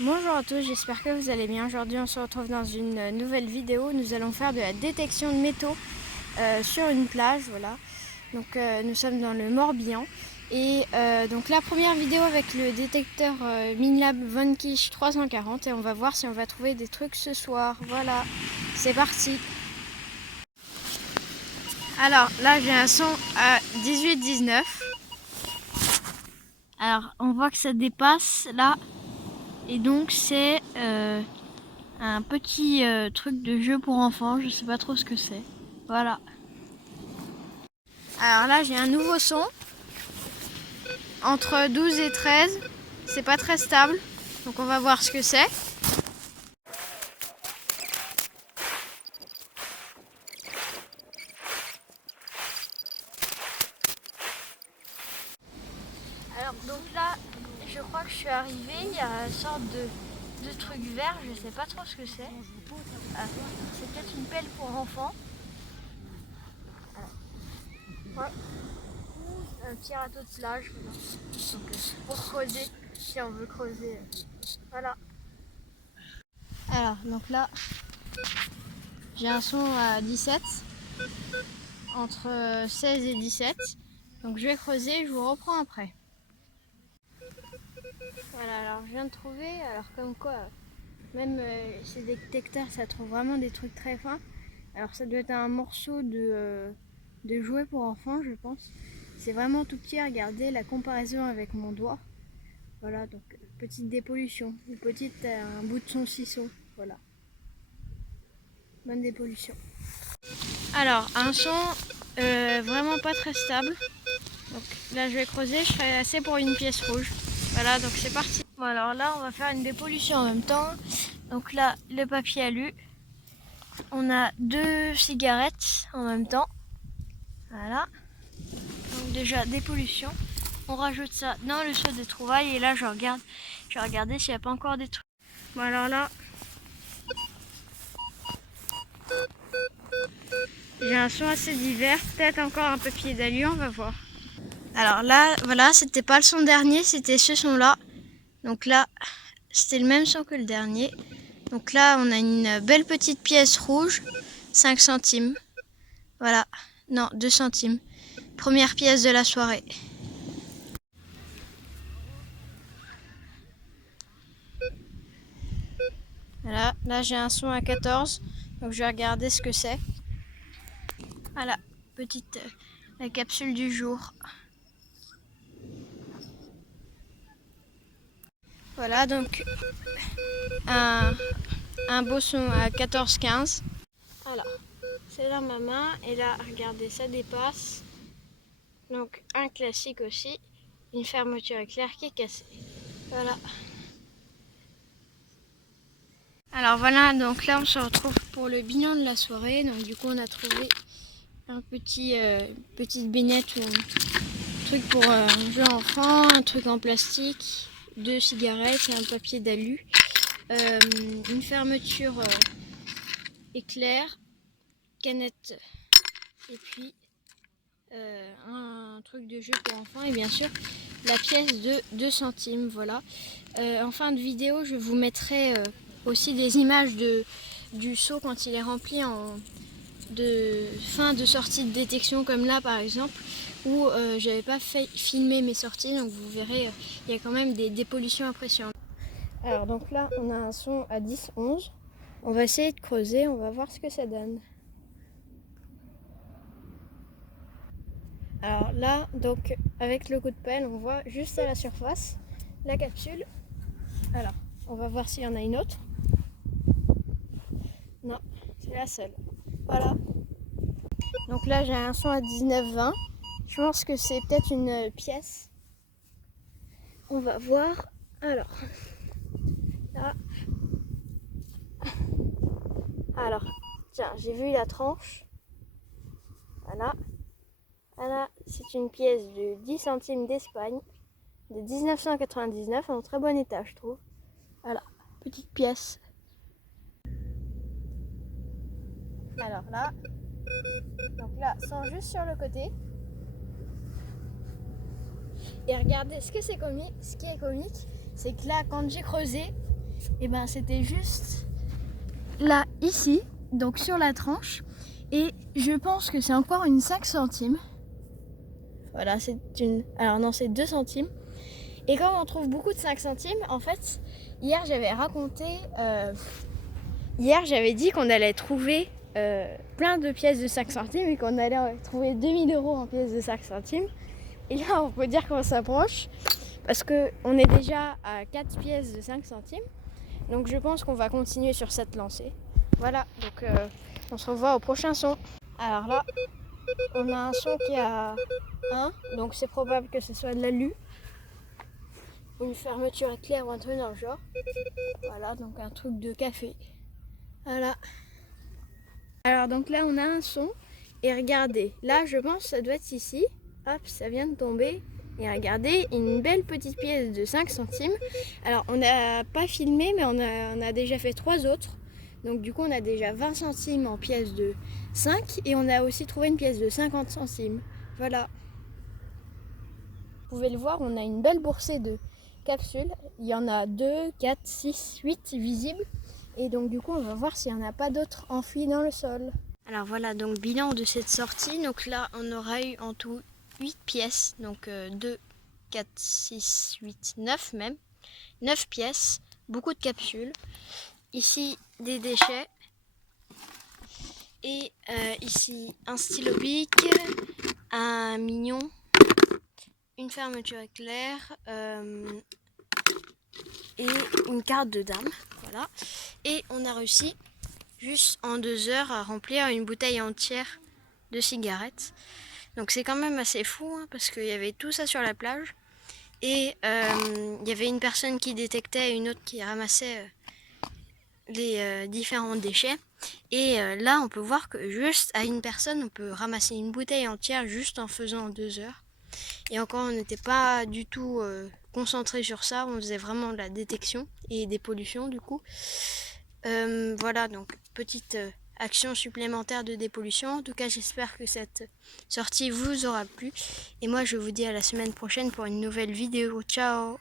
Bonjour à tous, j'espère que vous allez bien. Aujourd'hui on se retrouve dans une nouvelle vidéo. Nous allons faire de la détection de métaux sur une plage. Voilà. Donc nous sommes dans le Morbihan. Et donc la première vidéo avec le détecteur Minlab Vanquish 340. Et on va voir si on va trouver des trucs ce soir. Voilà, c'est parti. Alors là j'ai un son à 18-19. Alors on voit que ça dépasse là. Et donc c'est un petit truc de jeu pour enfants, je sais pas trop ce que c'est. Voilà. Alors là j'ai un nouveau son. Entre 12 et 13. C'est pas très stable. Donc on va voir ce que c'est. Alors donc là je crois que je suis arrivée. Il y a une sorte de truc vert, je sais pas trop ce que c'est. Ah, c'est peut-être une pelle pour enfants. Ouais. Un petit râteau de plage. Donc, pour creuser, si on veut creuser. Voilà. Alors donc là j'ai un son à 17, entre 16 et 17. Donc je vais creuser, je vous reprends après. Voilà, alors je viens de trouver, alors comme quoi, même ces détecteurs, ça trouve vraiment des trucs très fins. Alors ça doit être un morceau de jouet pour enfants, je pense. C'est vraiment tout petit, regardez la comparaison avec mon doigt. Voilà, donc petite dépollution, une petite, un bout de saucisson, voilà. Bonne dépollution. Alors, un son vraiment pas très stable. Donc là, je vais creuser, je serai assez pour une pièce rouge. Voilà, donc c'est parti. Bon, alors là, on va faire une dépollution en même temps. Donc là, le papier alu. On a 2 cigarettes en même temps. Voilà. Donc déjà, dépollution. On rajoute ça dans le seau des trouvailles. Et là, je vais regarder s'il n'y a pas encore des trucs. Bon, alors là, j'ai un son assez divers. Peut-être encore un papier d'alu, on va voir. Alors là, voilà, c'était pas le son dernier, c'était ce son-là. Donc là, c'était le même son que le dernier. Donc là, on a une belle petite pièce rouge, 5 centimes. Voilà, non, 2 centimes. Première pièce de la soirée. Voilà, là j'ai un son à 14, donc je vais regarder ce que c'est. Voilà, petite la capsule du jour. Voilà, donc un beau son à 14-15. Voilà, c'est là ma main, et là, regardez, ça dépasse. Donc un classique aussi, une fermeture éclair qui est cassée. Voilà. Alors voilà, donc là on se retrouve pour le bilan de la soirée. Donc du coup on a trouvé un petite baignette ou un truc pour un jeu enfant, un truc en plastique, 2 cigarettes et un papier d'alu, une fermeture éclair, canette et puis un truc de jeu pour enfants et bien sûr la pièce de 2 centimes. Voilà. En fin de vidéo, je vous mettrai aussi des images du seau quand il est rempli de fin de sortie de détection, comme là par exemple, où j'avais pas filmé mes sorties, donc vous verrez, il y a quand même des dépollutions impressionnantes. Alors donc là, on a un son à 10-11. On va essayer de creuser, on va voir ce que ça donne. Alors là, donc avec le coup de pelle, on voit juste à la surface la capsule. Alors, on va voir s'il y en a une autre. Non, c'est la seule. Voilà. Donc là, j'ai un son à 19-20. Je pense que c'est peut-être une pièce. On va voir. Alors, là. Alors, tiens, j'ai vu la tranche. Voilà. Voilà, c'est une pièce de 10 centimes d'Espagne, de 1999, en très bon état, je trouve. Voilà, petite pièce. Alors là, donc là, sont juste sur le côté. Et regardez, ce qui est comique, c'est que là, quand j'ai creusé, Et ben c'était juste là, ici, donc sur la tranche. Et je pense que c'est encore une 5 centimes. Voilà, c'est une... Alors non, c'est 2 centimes. Et comme on trouve beaucoup de 5 centimes, en fait, hier j'avais raconté... Hier j'avais dit qu'on allait trouver plein de pièces de 5 centimes et qu'on allait trouver 2000 € en pièces de 5 centimes. Et là, on peut dire qu'on s'approche parce qu'on est déjà à 4 pièces de 5 centimes. Donc je pense qu'on va continuer sur cette lancée. Voilà, donc on se revoit au prochain son. Alors là, on a un son qui est à 1, donc c'est probable que ce soit de l'alu. Ou une fermeture éclair ou un truc dans le genre. Voilà, donc un truc de café. Voilà. Alors donc là, on a un son. Et regardez, là je pense que ça doit être ici. Hop, ça vient de tomber. Et regardez, une belle petite pièce de 5 centimes. Alors on n'a pas filmé, mais on a déjà fait 3 autres. Donc du coup on a déjà 20 centimes en pièces de 5. Et on a aussi trouvé une pièce de 50 centimes. Voilà. Vous pouvez le voir, on a une belle boursée de capsules. Il y en a 2, 4, 6, 8 visibles. Et donc du coup on va voir s'il n'y en a pas d'autres enfouis dans le sol. Alors voilà, donc bilan de cette sortie. Donc là on aura eu en tout 8 pièces. Donc 2, 4, 6, 8, 9 même. 9 pièces, beaucoup de capsules. Ici des déchets. Et ici un stylo bic, un mignon, une fermeture éclair et une carte de dame. Voilà. Et on a réussi juste en 2 heures à remplir une bouteille entière de cigarettes. Donc c'est quand même assez fou hein, parce qu'il y avait tout ça sur la plage. Et il y avait une personne qui détectait et une autre qui ramassait les différents déchets. Et là on peut voir que juste à une personne on peut ramasser une bouteille entière juste en faisant 2 heures. Et encore on n'était pas du tout concentré sur ça, on faisait vraiment de la détection et des pollutions du coup. Voilà, donc petite action supplémentaire de dépollution. En tout cas j'espère que cette sortie vous aura plu. Et moi je vous dis à la semaine prochaine pour une nouvelle vidéo. Ciao!